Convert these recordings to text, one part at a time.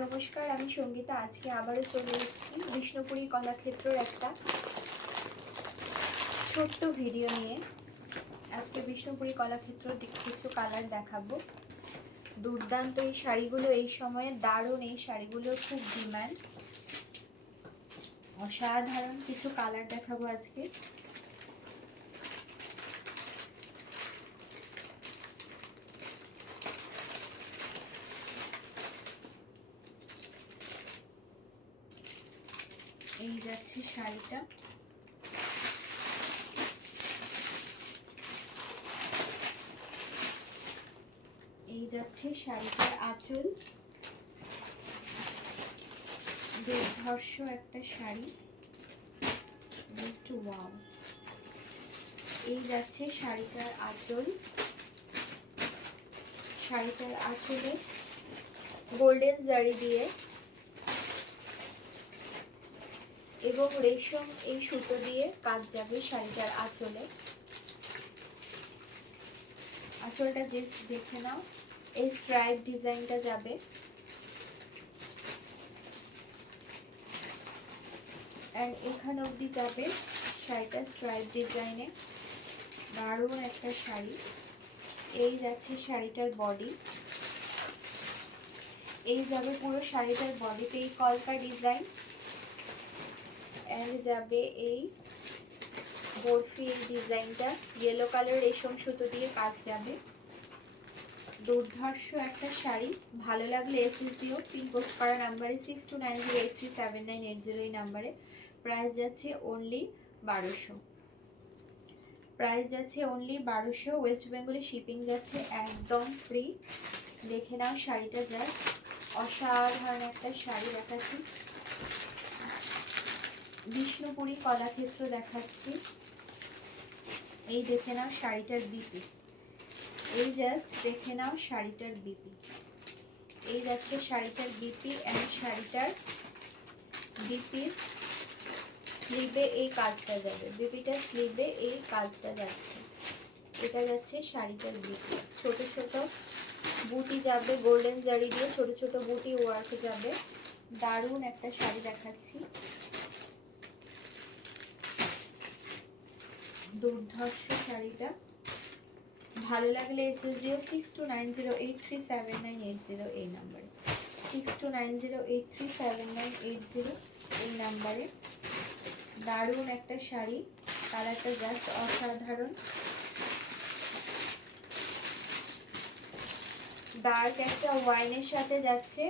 নমস্কার, আমি সঙ্গীতা। আজকে আবারও চলে এসেছি বিষ্ণুপুরী কলাক্ষেত্রের একটা ছোট্ট ভিডিও নিয়ে। আজকে বিষ্ণুপুরী কলাক্ষেত্রের কিছু কালার দেখাবো। দুর্দান্ত এই শাড়িগুলো, এই সময়ে দারুণ। এই শাড়িগুলো খুব ডিমান্ড। অসাধারণ কিছু কালার দেখাবো আজকে। এই যাচ্ছে শাড়িটা, এই যাচ্ছে শাড়িটার আঁচল। দুর্ধর্ষ একটা শাড়ি, জাস্ট ওয়াও। এই যাচ্ছে শাড়িটার আঁচল। শাড়িটার আঁচলে গোল্ডেন জারি দিয়ে এবং রেশম এই সুতো দিয়ে কাজ যাবে শাড়িটার আঁচলে। আঁচলটা জাস্ট দেখে নাও, এই স্ট্রাইপ ডিজাইনটা যাবে। এন্ড এখানে অবধি যাবে শাড়িটা স্ট্রাইপ ডিজাইনে। দারুণ একটা শাড়ি। এই যাচ্ছে শাড়িটার বডি, এই যাবে পুরো শাড়িটার বডিতে এই কলকা ডিজাইন। এন্ড যাবে এই বরফি ডিজাইনটা, ইয়েলো কালার রেশম সুতো দিয়ে কাজ যাবে। দুর্ধর্ষ একটা শাড়ি। ভালো লাগলে এসএস দিও। পিন পোস্ট করা নাম্বারে 6290837980 এই নাম্বারে। প্রাইস যাচ্ছে অনলি 1200। প্রাইস যাচ্ছে অনলি 1200। ওয়েস্ট বেঙ্গলে শিপিং যাচ্ছে একদম ফ্রি। দেখে নাও শাড়িটা, জাস্ট অসাধারণ একটা শাড়ি দেখাচ্ছি। বিষ্ণুপুরী কলাক্ষেত্র দেখাচ্ছি। এই দেখে নাও শাড়িটার বিপি, এই জাস্ট দেখে নাও শাড়িটার বিপি। এই যাচ্ছে শাড়িটার বিপি। এন্ড শাড়িটার বিপির স্লিভে এই কাজটা যাবে, বিপিটার স্লিভে এই কাজটা যাচ্ছে। এটা যাচ্ছে শাড়িটার বিপি। ছোট ছোট বুটি যাবে, গোল্ডেন জারি দিয়ে ছোট ছোট বুটি ওয়ার্ক যাবে। দারুণ একটা শাড়ি দেখাচ্ছি। দুর্ধর্ষ শাড়িটা। ভালো লাগলে এসএস দিও 6290837980 এই নাম্বারে। 6290837980 এই নাম্বারে। দারুণ একটা শাড়ি, কালারটা জাস্ট অসাধারণ। ডার্ক একটা ওয়াইনের সাথে যাচ্ছে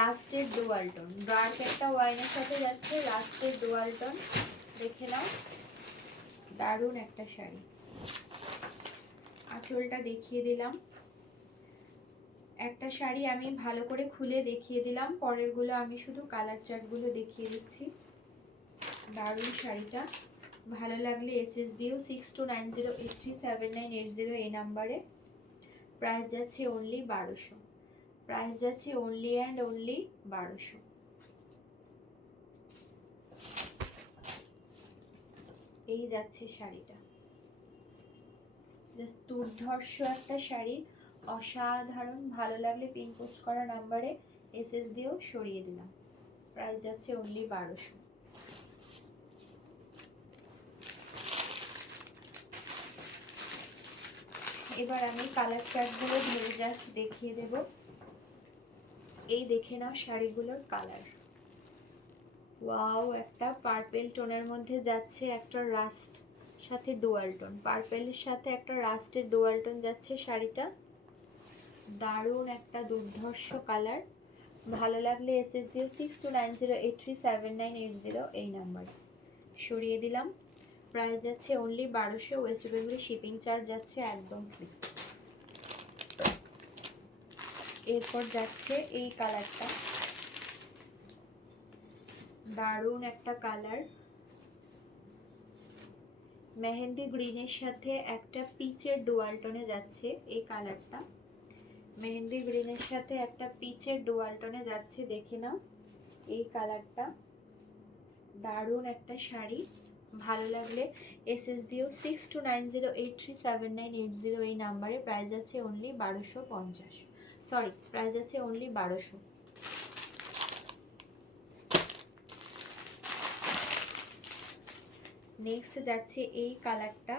রাস্টের ডুয়াল টোন। ডার্ক একটা ওয়াইনের সাথে যাচ্ছে রাস্টের ডুয়াল টোন। দেখে নাও, দারুণ একটা শাড়ি। আঁচলটা দেখিয়ে দিলাম। একটা শাড়ি আমি ভালো করে খুলে দেখিয়ে দিলাম, পরেরগুলো আমি শুধু কালার চার্টগুলো দেখিয়ে দিচ্ছি। দারুণ শাড়িটা। ভালো লাগলে এসএস দিও 6290837980 এই নাম্বারে। প্রাইস যাচ্ছে অনলি 1200। প্রাইস যাচ্ছে অনলি অ্যান্ড অনলি 1200। এই যাচ্ছে শাড়িটা, জাস্ট দুর্ধর্ষ একটা শাড়ি, অসাধারণ। ভালো লাগলে পিন পোস্ট করা নাম্বারে এসএস দিয়েও সরিয়ে দিলাম। প্রাইস যাচ্ছে অনলি 1200। এবার আমি কালার চার্টগুলো ধরে জাস্ট দেখিয়ে দেব। এই দেখে নাও শাড়িগুলোর কালার। ওয়াও, একটা পার্পেল টোনের মধ্যে যাচ্ছে একটা রাস্ট সাথে ডুয়াল টোন। পার্পেলের সাথে একটা রাস্টের ডুয়াল টোন যাচ্ছে শাড়িটা। দারুণ একটা দুর্ধর্ষ কালার। ভালো লাগলে এসএস দিও 6290837980 এই নাম্বার। সরিয়ে দিলাম। প্রাইস যাচ্ছে অনলি 1200। ওয়েস্ট বেঙ্গলে শিপিং চার্জ যাচ্ছে একদম ফ্রি। এরপর যাচ্ছে এই কালারটা, দারুণ একটা কালার। মেহেন্দি গ্রিনের সাথে একটা পিচের ডুয়াল টোনে যাচ্ছে এই কালারটা। মেহেন্দি গ্রিনের সাথে একটা পিচের ডুয়াল টোনে যাচ্ছে। দেখে নাও এই কালারটা। দারুণ একটা শাড়ি। ভালো লাগলে এসএস দিও 6290837980 এই নাম্বারে। প্রাইস আছে অনলি 1250। সরি, প্রাইস আছে অনলি 1200। নেক্সট যাচ্ছে এই কালারটা,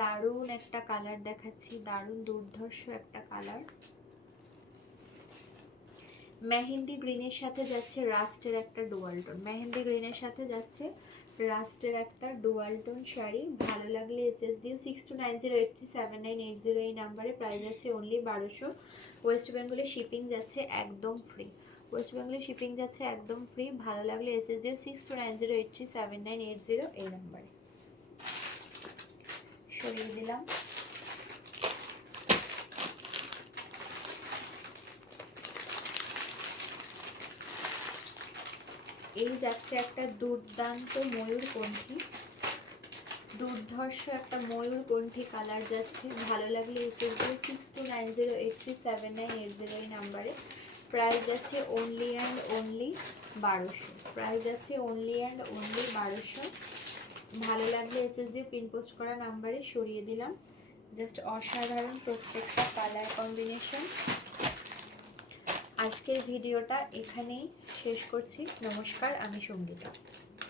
দারুণ একটা কালার দেখাচ্ছি, দারুণ দুর্ধর্ষ একটা কালার। মেহেন্দি গ্রিনের সাথে যাচ্ছে রাস্টের একটা ডুয়াল টোন, মেহেন্দি গ্রিনের সাথে যাচ্ছে রাস্টের একটা ডুয়াল টোন শাড়ি। ভালো লাগলে এসএস দিও। 6290837980 এই নাম্বারে। প্রাইস আছে অনলি 1200। ওয়েস্ট বেঙ্গলে শিপিং যাচ্ছে একদম ফ্রি, ওয়েস্ট বেঙ্গলে শিপিং যাচ্ছে একদম ফ্রি। ভালো লাগলে এসএস দিও 6290837980 এই নাম্বারে। সরিয়ে দিলাম। এই যাচ্ছে একটা দুর্দান্ত ময়ূরকণ্ঠী, দুর্ধর্ষ একটা ময়ূরকণ্ঠী কালার যাচ্ছে। ভালো লাগলে এসএস দিও 6290837980 এই নাম্বারে। প্রাইস যাচ্ছে অনলি অ্যান্ড অনলি 1200, প্রাইস যাচ্ছে অনলি অ্যান্ড অনলি 1200। ভালো লাগলে এসএস দিও পিন পোস্ট করা নাম্বারে। সরিয়ে দিলাম। জাস্ট অসাধারণ প্রত্যেকটা কালার কম্বিনেশন। আজকের ভিডিওটা এখানেই শেষ করছি। নমস্কার, আমি সঙ্গীতা।